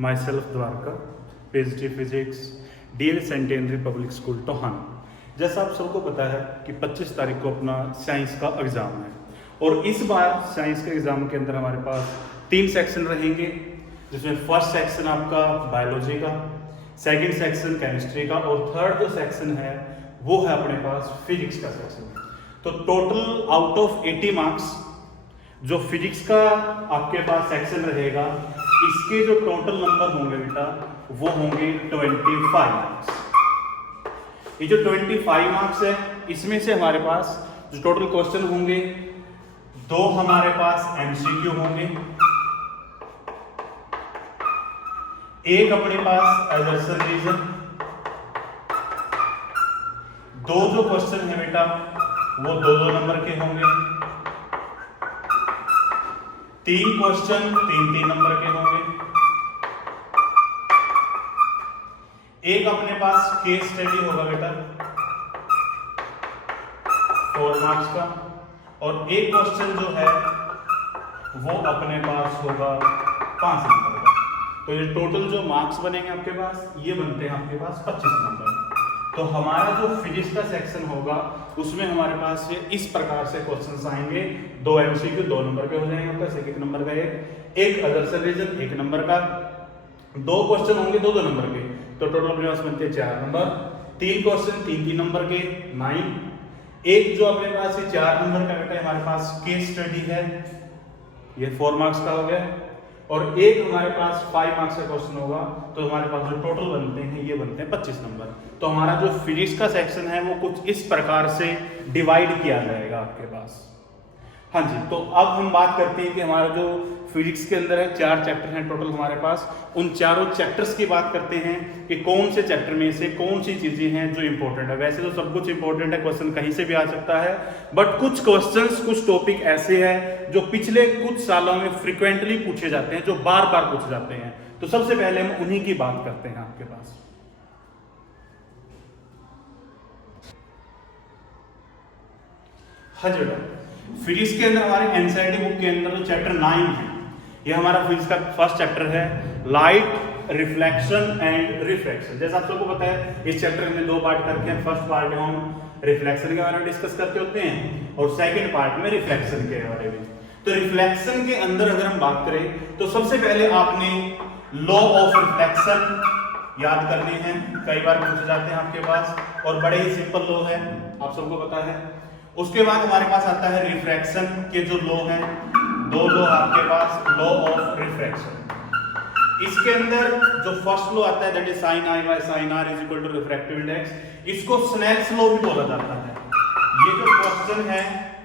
My self Dwarka, PhD physics, DL centenary public school Tohana. जैसा आप सबको पता है कि 25 तारीख को अपना साइंस का एग्ज़ाम है और इस बार साइंस के एग्ज़ाम के अंदर हमारे पास 3 सेक्शन रहेंगे, जिसमें फर्स्ट सेक्शन आपका बायोलॉजी का, सेकंड सेक्शन केमिस्ट्री का और थर्ड जो सेक्शन है वो है अपने पास फिजिक्स का सेक्शन। तो टोटल आउट ऑफ 80 मार्क्स जो फिजिक्स का आपके पास सेक्शन रहेगा, इसके जो टोटल नंबर होंगे बेटा वो होंगे 25 मार्क्स। ये जो 25 मार्क्स है इसमें से हमारे पास जो टोटल क्वेश्चन होंगे 2 हमारे पास MCQ होंगे, एक अपने पास असर्शन रीजन, 2 जो क्वेश्चन है बेटा वो 2-2 नंबर के होंगे, 3 क्वेश्चन 3-3 नंबर के होंगे, एक अपने पास केस स्टडी होगा बेटा 4 मार्क्स का और एक क्वेश्चन जो है वो अपने पास होगा 5 नंबर का। तो ये टोटल जो मार्क्स बनेंगे आपके पास ये बनते हैं आपके पास 25 नंबर। तो हमारा जो फिजिक्स का सेक्शन होगा उसमें हमारे पास से इस प्रकार से क्वेश्चंस आएंगे, 2 MCQ 2 नंबर के हो जाएंगे आपका, एक नंबर का एक असर्शन रीजन 1 नंबर का, 2 क्वेश्चन होंगे 2-2 नंबर के, तो टोटल अपने पास बनते हैं 4 नंबर, 3 क्वेश्चन 3-3 नंबर के 9, एक जो अपने पास ये 4 नंबर का बेटा हमारे पास केस स्टडी है ये 4 मार्क्स का हो गया और एक हमारे पास 5 मार्क्स का क्वेश्चन होगा, तो हमारे पास जो टोटल बनते हैं ये बनते हैं 25 नंबर। तो हमारा जो फिजिक्स का सेक्शन है वो कुछ इस प्रकार से डिवाइड किया जाएगा आपके पास। हाँ जी, तो अब हम बात करते हैं कि हमारा जो फिजिक्स के अंदर है 4 चैप्टर हैं टोटल हमारे पास, उन चारों चैप्टर्स की बात करते हैं कि कौन से चैप्टर में से कौन सी चीजें हैं जो इंपॉर्टेंट है। वैसे तो सब कुछ इंपॉर्टेंट है, क्वेश्चन कहीं से भी आ सकता है, बट कुछ क्वेश्चंस कुछ टॉपिक ऐसे हैं जो पिछले कुछ सालों में फ्रिक्वेंटली पूछे जाते हैं, जो बार बार पूछे जाते हैं। तो सबसे पहले हम उन्हीं की बात करते हैं आपके पास। हाँ जी, फिजिक्स के अंदर हमारे एनसीईआरटी बुक के अंदर जो चैप्टर 9 है ये हमारा फिजिक्स का फर्स्ट चैप्टर है, लाइट, रिफ्लेक्शन एंड रिफ्रैक्शन। जैसा आप सबको पता है इस चैप्टर में 2 पार्ट करके हैं। फर्स्ट पार्ट में हम रिफ्लेक्शन के बारे में डिस्कस करते होते हैं और सेकंड पार्ट में रिफ्लेक्शन के बारे में। तो रिफ्लेक्शन के अंदर अगर हम बात करें तो सबसे पहले आपने लॉ ऑफ रिफ्लेक्शन याद करने हैं, कई बार पूछे जाते हैं आपके पास और बड़े ही सिंपल लॉ है, आप सबको पता है। उसके बाद हमारे पास आता है रिफ्रैक्शन के जो लॉ हैं, 2 लॉ आपके पास, लॉ ऑफ रिफ्रैक्शन। इसके अंदर जो फर्स्ट लॉ आता है that is sin I by sin R is equal to refractive index, इसको स्नेल्स लॉ भी बोला जाता है। ये जो क्वेश्चन है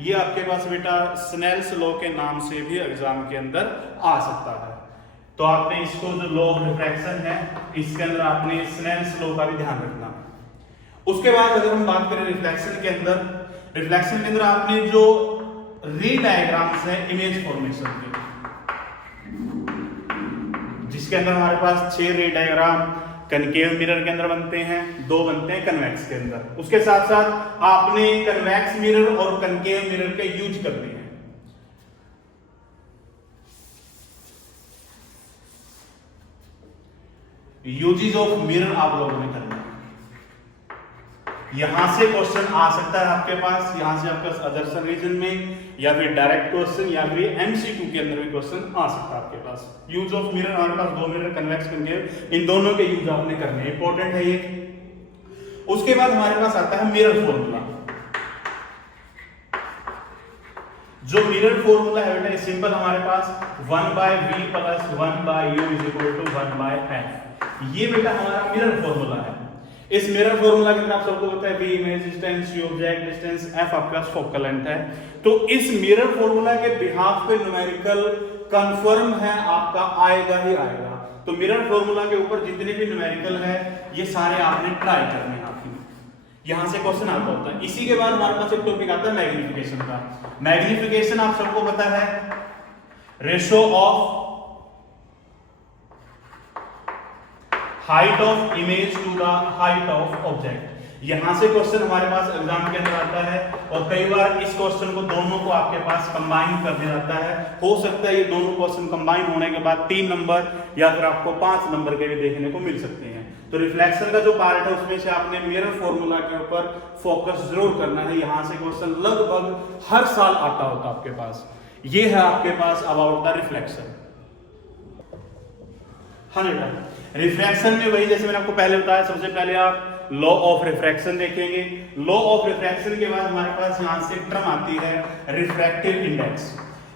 ये आपके पास बेटा स्नेल्स लॉ के नाम से भी एग्जाम के अंदर आ सकता है। तो आपने इसको जो लॉ ऑफ रिफ्रैक्शन है इसके अंदर आपने स्नेल्स लॉ का भी ध्यान रखना। उसके बाद अगर हम बात करें रिफ्लेक्शन के अंदर आपने जो रे डायग्राम्स है इमेज फॉर्मेशन के, जिसके अंदर हमारे पास 6 रे डायग्राम कनकेव मिरर के अंदर बनते हैं, 2 बनते हैं कन्वेक्स के अंदर। उसके साथ साथ आपने कन्वेक्स मिरर और कनकेव मिरर के यूज करने हैं। यूजेस ऑफ मिरर आप लोगों ने करना है। यहां से क्वेश्चन आ सकता है आपके पास, यहां से आपका असर्शन रीजन में या फिर डायरेक्ट क्वेश्चन या फिर MCQ के अंदर भी क्वेश्चन आ सकता है आपके पास। यूज ऑफ मिरर हमारे पास 2 मिरर कन्वेक्स कनकेव, इन दोनों के यूज आपने करने हैं, इंपॉर्टेंट है ये। उसके बाद हमारे पास आता है मिरर फॉर्मूला। जो मिरर फॉर्मूला है बेटा सिंपल हमारे पास 1/v + 1/u = 1/f। ये बेटा हमारा मिरर फॉर्मूला है। इस मिरर फॉर्मूला के अंदर आप सबको पता है v image distance, u object distance, f आपका फोकल लेंथ है। तो इस मिरर फॉर्मूला के बिहाफ पे न्यूमेरिकल कंफर्म है आपका आएगा ही आएगा। तो मिरर फॉर्मूला के ऊपर जितने भी न्यूमेरिकल है ये सारे आपने ट्राई करने हैं आपकी, यहां से क्वेश्चन आता होता है। इसी के बाद हमारे पास एक टॉपिक आता है मैग्निफिकेशन का। मैग्निफिकेशन आप सबको पता है ratio of height of image to the height of object. यहाँ से क्वेश्चन हमारे पास एग्जाम के अंदर आता है और कई बार इस क्वेश्चन को दोनों को आपके पास कंबाइन कर दिया जाता है। हो सकता है ये दोनों क्वेश्चन कंबाइन होने के बाद 3 नंबर या फिर आपको 5 नंबर के भी देखने को मिल सकते हैं। तो रिफ्लेक्शन का जो पार्ट है उसमें से आपने मिरर फॉर्मूला के ऊपर फोकस जरूर करना है। यहाँ से क्वेश्चन लगभग हर साल आता होता आपके पास। ये है आपके पास अबाउट द रिफ्लेक्शन। रिफ्रैक्शन में वही जैसे मैंने आपको पहले बताया, सबसे पहले आप लॉ ऑफ रिफ्रैक्शन देखेंगे। लॉ ऑफ रिफ्रैक्शन के बाद हमारे पास यहां से टर्म आती है रिफ्रैक्टिव इंडेक्स।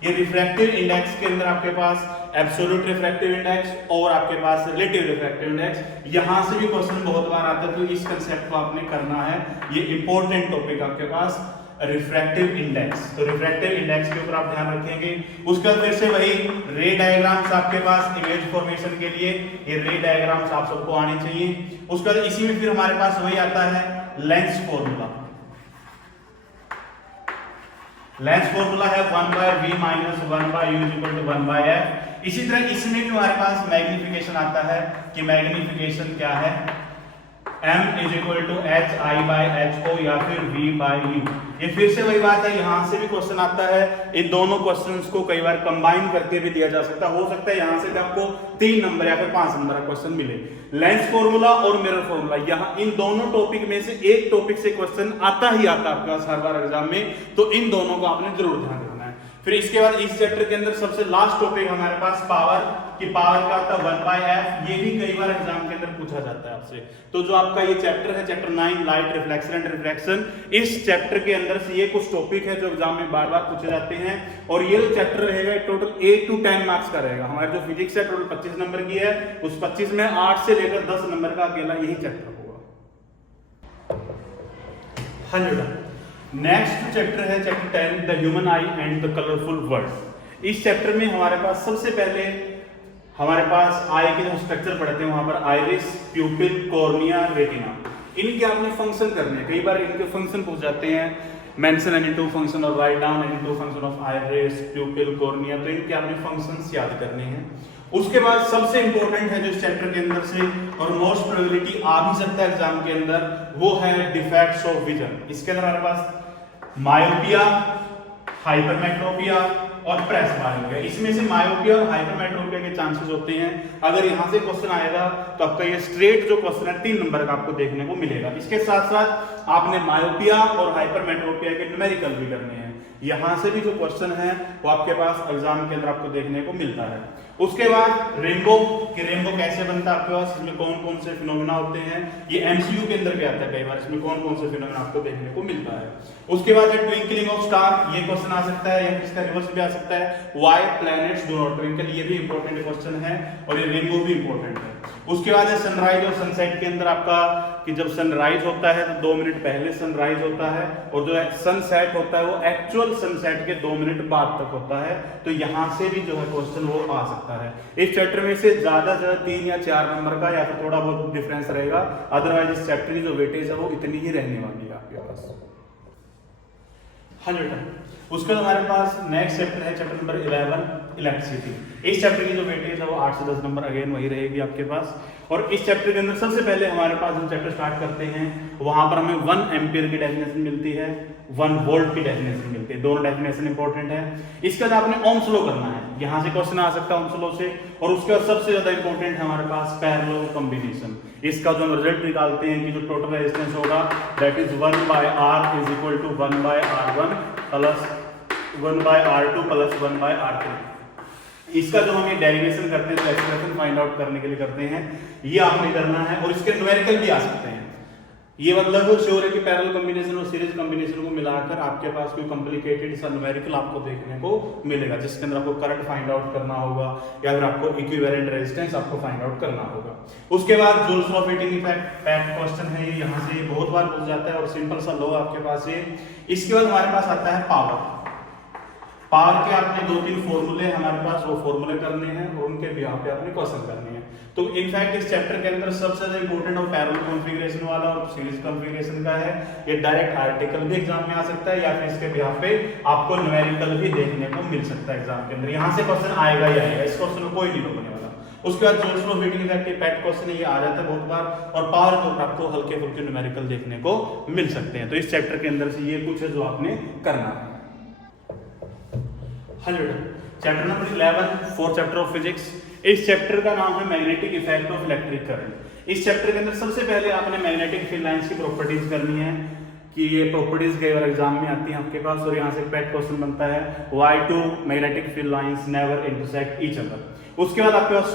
ये रिफ्रैक्टिव इंडेक्स के अंदर आपके पास एब्सोल्यूट रिफ्रैक्टिव इंडेक्स और आपके पास रिलेटिव रिफ्रैक्टिव इंडेक्स। यहां से भी क्वेश्चन बहुत बार आता है, तो इस कंसेप्ट को आपने करना है। ये इंपॉर्टेंट टॉपिक आपके पास रिफ्रैक्टिव इंडेक्स। तो रिफ्रैक्टिव इंडेक्स के ऊपर आप ध्यान रखेंगे। उसके बाद फिर से वही रे डायग्राम्स आपके पास इमेज फॉर्मेशन के लिए, ये रे डायग्राम्स आप सबको आने चाहिए। उसके बाद इसी में फिर हमारे पास वही आता है लेंस फॉर्मूला। लेंस फॉर्मूला है 1/v - 1/u = 1/f। इसी तरह इसमें भी हमारे पास मैग्निफिकेशन आता है कि मैग्निफिकेशन क्या है, m = hi/ho या फिर v/u। ये फिर से वही बात है, यहां से भी क्वेश्चन आता है। इन दोनों क्वेश्चंस को कई बार कंबाइन करके भी दिया जा सकता है। हो सकता है यहां से भी आपको 3 नंबर या फिर 5 नंबर का क्वेश्चन मिले। लेंस फॉर्मूला और मिरर फॉर्मूला, यहां इन दोनों टॉपिक में से एक टॉपिक से क्वेश्चन आता ही आता आपके पास हर बार एग्जाम में, तो इन दोनों को आपने जरूर ध्यान रखना है। फिर इसके बाद इस चैप्टर के अंदर सबसे लास्ट टॉपिक हमारे पास पावर, कि पावर का आता है 1/f। ये भी कई बार एग्जाम के अंदर पूछा जाता है आपसे। तो जो आपका ये चैप्टर है, chapter 9 light reflection and refraction, इस चैप्टर के अंदर से ये कुछ टॉपिक है जो एग्जाम में बार बार पूछे जाते हैं। और ये जो चैप्टर रहेगा टोटल 8 to 10 मार्क्स का रहेगा। हमारे जो फिजिक्स है टोटल 25 नंबर की है, उस 25 में 8 से लेकर 10 नंबर का अकेला यही चैप्टर होगा। 100। नेक्स्ट चैप्टर है chapter 10 the human I and the colourful world. इस चैप्टर में हमारे पास सबसे पहले हमारे पास आई के जो स्ट्रक्चर पढ़ते हैं, वहां पर आइरिस, प्यूपिल, कॉर्निया, रेटिना, इनके आपने फंक्शन करने हैं। कई बार इनके फंक्शन पूछ जाते हैं, मेंशन एनी 2 फंक्शन और write down any 2 function of iris, प्यूपिल, cornea. तो इनके आपने फंक्शंस याद करने हैं। उसके बाद सबसे इंपॉर्टेंट है जो इस चैप्टर के अंदर से और मोस्ट प्रोबेबिलिटी आ भी सकता है एग्जाम के अंदर, वो है डिफेक्ट्स ऑफ विजन। इसके अंदर हमारे पास मायोपिया, हाइपरमेट्रोपिया और प्रेसबायोपिया। इसमें से मायोपिया और हाइपरमेट्रोपिया के चांसेस होते हैं। अगर यहां से क्वेश्चन आएगा तो आपका ये स्ट्रेट जो क्वेश्चन है 3 नंबर का आपको देखने को मिलेगा। इसके साथ साथ आपने मायोपिया और हाइपरमेट्रोपिया के न्यूमेरिकल भी करने हैं। यहां से भी जो क्वेश्चन है वो आपके पास एग्जाम के अंदर आपको देखने को मिलता है। उसके बाद रेनबो, कि रेनबो कैसे बनता है आपके पास, इसमें कौन कौन से फिनोमेना होते हैं, ये एमसीक्यू के अंदर भी आता है कई बार, इसमें कौन कौन से फिनोमेना आपको देखने को मिलता है। उसके बाद है ट्विंकलिंग ऑफ स्टार, ये क्वेश्चन आ सकता है या फिर इसका रिवर्स भी आ सकता है, why planets do not twinkle, ये भी इंपॉर्टेंट क्वेश्चन है और ये रेनबो भी इंपॉर्टेंट है। उसके बाद है सनराइज और सनसेट के अंदर आपका कि जब सनराइज होता है तो 2 मिनट पहले सनराइज होता है और जो सनसेट होता है वो एक्चुअल सनसेट के 2 मिनट बाद तक होता है। तो यहां से भी जो है क्वेश्चन वो आ सकता है। इस चैप्टर में से ज्यादा से ज्यादा 3 या 4 नंबर का या फिर थोड़ा बहुत डिफरेंस रहेगा, अदरवाइज इस चैप्टर की जो वेटेज है वो इतनी ही रहने वाली है आपके पास। 100। उसके बाद हमारे पास नेक्स्ट चैप्टर है चैप्टर नंबर 11 इलेक्ट्रिसिटी। इस चैप्टर की जो वेटेज है वो 8 से 10 नंबर अगेन वही रहेगी आपके पास। और इस चैप्टर के अंदर सबसे पहले हमारे पास जो चैप्टर स्टार्ट करते हैं वहां पर हमें 1 एम्पियर की डेफिनेशन मिलती है, 1 वोल्ट की डेफिनेशन मिलती है। दोनों डेफिनेशन इंपॉर्टेंट है। इसके बाद आपने ओम्स लॉ करना है, यहां से क्वेश्चन आ सकता है ओम्स लॉ से। और उसके बाद सबसे ज्यादा इंपॉर्टेंट है हमारे पास पैरेलल कॉम्बिनेशन। इसका जो हम रिजल्ट निकालते हैं कि जो टोटल रेजिस्टेंस होगा that is 1/R = 1/R1 plus 1/R2 plus 1/R3। इसका जो हम ये डेरिवेशन करते हैं, एक्सप्रेशन फाइंड आउट करने के लिए करते हैं, ये आपने करना है। और इसके न्यूमेरिकल भी आ सकते हैं। ये मतलब श्योर है कि पैरेलल कॉम्बिनेशन और सीरीज कॉम्बिनेशन को मिलाकर आपके पास कोई कॉम्प्लिकेटेड सा न्यूमेरिकल आपको देखने को मिलेगा, जिसके अंदर आपको करंट फाइंड आउट करना होगा या फिर आपको इक्विवेलेंट रेजिस्टेंस आपको फाइंड आउट करना होगा। उसके बाद Joule's law of heating effect पैक्ट क्वेश्चन है, ये यहाँ से बहुत बार पूछ जाता है और सिंपल सा लॉ आपके पास है। इसके बाद हमारे पास आता है पावर। पावर के आपने 2-3 फॉर्मूले हमारे पास, वो फॉर्मूले करने हैं और उनके बिहाफ पे आपने क्वेश्चन करने हैं। तो इनफैक्ट इस चैप्टर के अंदर सबसे ज्यादा इंपॉर्टेंट और पैरेलल कॉन्फ़िगरेशन वाला और सीरीज कॉन्फ़िगरेशन का है। ये डायरेक्ट आर्टिकल भी एग्जाम में आ सकता है या फिर इसके बिहाफ पे आपको न्यूमेरिकल भी देखने को मिल सकता है एग्जाम के अंदर। यहाँ से क्वेश्चन आएगा ही आएगा, इस क्वेश्चन में कोई नहीं रोकने वाला। उसके बाद जोल्स ऑफ हीटिंग इफेक्ट के पैट क्वेश्चन ये आ जाता है बहुत बार, और पावर के ऊपर आपको हल्के फुल्के न्यूमेरिकल देखने को मिल सकते हैं। तो इस चैप्टर के अंदर से ये कुछ है जो आपने करना है। 100 chapter number 11 fourth chapter of physics. इस चैप्टर का नाम है magnetic effect of electric current. इस चैप्टर के अंदर सबसे पहले आपने मैग्नेटिक फील्ड लाइंस की प्रॉपर्टीज करनी है कि ये प्रॉपर्टीज कई बार एग्जाम में आती हैं आपके पास, और यहाँ से पैट क्वेश्चन बनता है why do magnetic field lines never intersect each other. उसके बाद आपके पास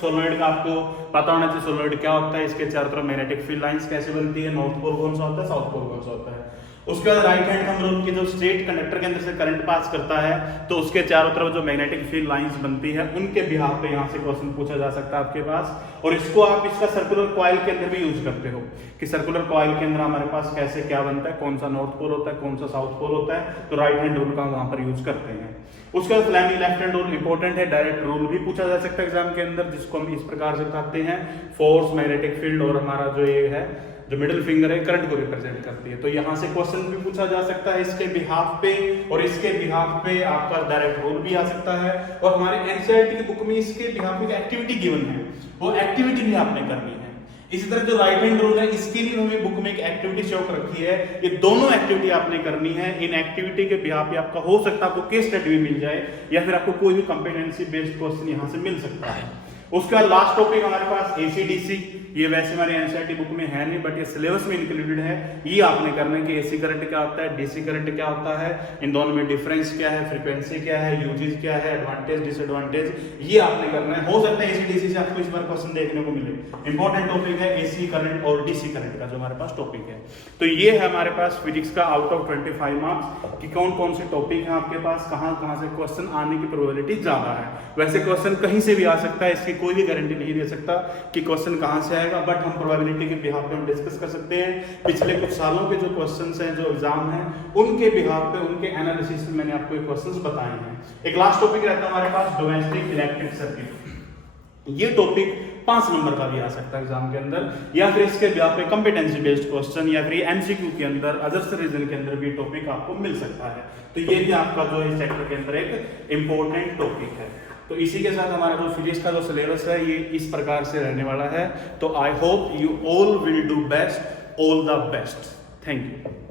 सोलेनॉइड का आपको पता होना चाहिए सोलेनॉइड क्या होता है, इसके चारों तरफ मैग्नेटिक फील्ड लाइंस कैसे बनती है, नॉर्थ पोल कौन सा होता है, साउथ पोल कौन सा होता है। उसके बाद राइट हैंड थंब रूल की जो स्ट्रेट कंडक्टर के अंदर से करंट पास करता है तो उसके चारों तरफ जो मैग्नेटिक फील्ड लाइंस बनती है उनके बिहाफ पे यहाँ से क्वेश्चन पूछा जा सकता है आपके पास। और इसको आप इसका सर्कुलर कॉइल के अंदर भी यूज करते हो कि सर्कुलर कॉइल के अंदर हमारे पास कैसे क्या बनता है, कौन सा नॉर्थ पोल होता है, कौन सा साउथ पोल होता है, तो राइट हैंड रूल का वहां पर यूज करते हैं। उसके बाद Fleming left hand rule important है, डायरेक्ट रूल भी पूछा जा सकता है एग्जाम के अंदर, जिसको हम इस प्रकार से बताते हैं फोर्स, मैग्नेटिक फील्ड और हमारा जो ये है जो मिडिल फिंगर है करंट को रिप्रेजेंट करती है। तो यहाँ से क्वेश्चन भी पूछा जा सकता है इसके बिहाफ पे, और इसके बिहाफ पे आपका डायरेक्ट रूल भी आ सकता है। और हमारे एनसीईआरटी की बुक में इसके बिहाफ पे एक्टिविटी गिवन है, वो एक्टिविटी भी आपने करनी है। इसी तरह जो राइट हैंड रूल है इसके लिए हमें बुक में एक एक्टिविटी शो कर रखी है, ये दोनों एक्टिविटी आपने करनी है। इन एक्टिविटी के बिहाफ पे आपका हो सकता है आपको केस स्टडी भी मिल जाए या फिर आपको कोई भी कॉम्पिटेंसी बेस्ड क्वेश्चन यहाँ से मिल सकता है। उसके बाद लास्ट टॉपिक हमारे पास एसी-डीसी, ये वैसे हमारे एनसीईआरटी बुक में है नहीं बट ये सिलेबस में इंक्लूडेड है। ये आपने करना है कि एसी करंट क्या होता है, डीसी करंट क्या होता है, इन दोनों में डिफरेंस क्या है, फ्रीक्वेंसी क्या है, यूजेज क्या है, एडवांटेज डिसएडवांटेज, ये आपने करना है। हो सकता है एसी-डीसी से आपको इस बार क्वेश्चन देखने को मिले। इंपॉर्टेंट टॉपिक है एसी करंट और डीसी करंट का जो हमारे पास टॉपिक है। तो ये है हमारे पास फिजिक्स का आउट ऑफ 25 मार्क्स कि कौन कौन से टॉपिक है आपके पास, कहाँ से क्वेश्चन आने की प्रोबेबिलिटी ज्यादा है। वैसे क्वेश्चन कहीं से भी आ सकता है, इसकी कोई भी गारंटी नहीं दे सकता कि क्वेश्चन कहां से आएगा, बट हम प्रोबेबिलिटी के बिहाफ पे हम डिस्कस कर सकते हैं। पिछले कुछ सालों के जो क्वेश्चंस हैं, जो एग्जाम हैं, उनके बिहाफ पे, उनके एनालिसिस में मैंने आपको ये क्वेश्चंस बताए हैं। एक लास्ट टॉपिक रहता है हमारे पास डोमेस्टिक इलेक्ट्रिक सर्किट। ये टॉपिक 5 नंबर का भी आ सकता है एग्जाम के अंदर, या फिर इसके बिहाफ पे कॉम्पिटेंसी बेस्ड क्वेश्चन, या फिर एमसीक्यू के अंदर, अदर्स रीजन के अंदर भी टॉपिक आपको मिल सकता है। तो ये भी आपका जो इस चैप्टर के अंदर एक इंपॉर्टेंट टॉपिक है। तो इसी के साथ हमारा जो फिजिक्स का जो सिलेबस है ये इस प्रकार से रहने वाला है। तो I hope you all will do best, all the best. Thank you.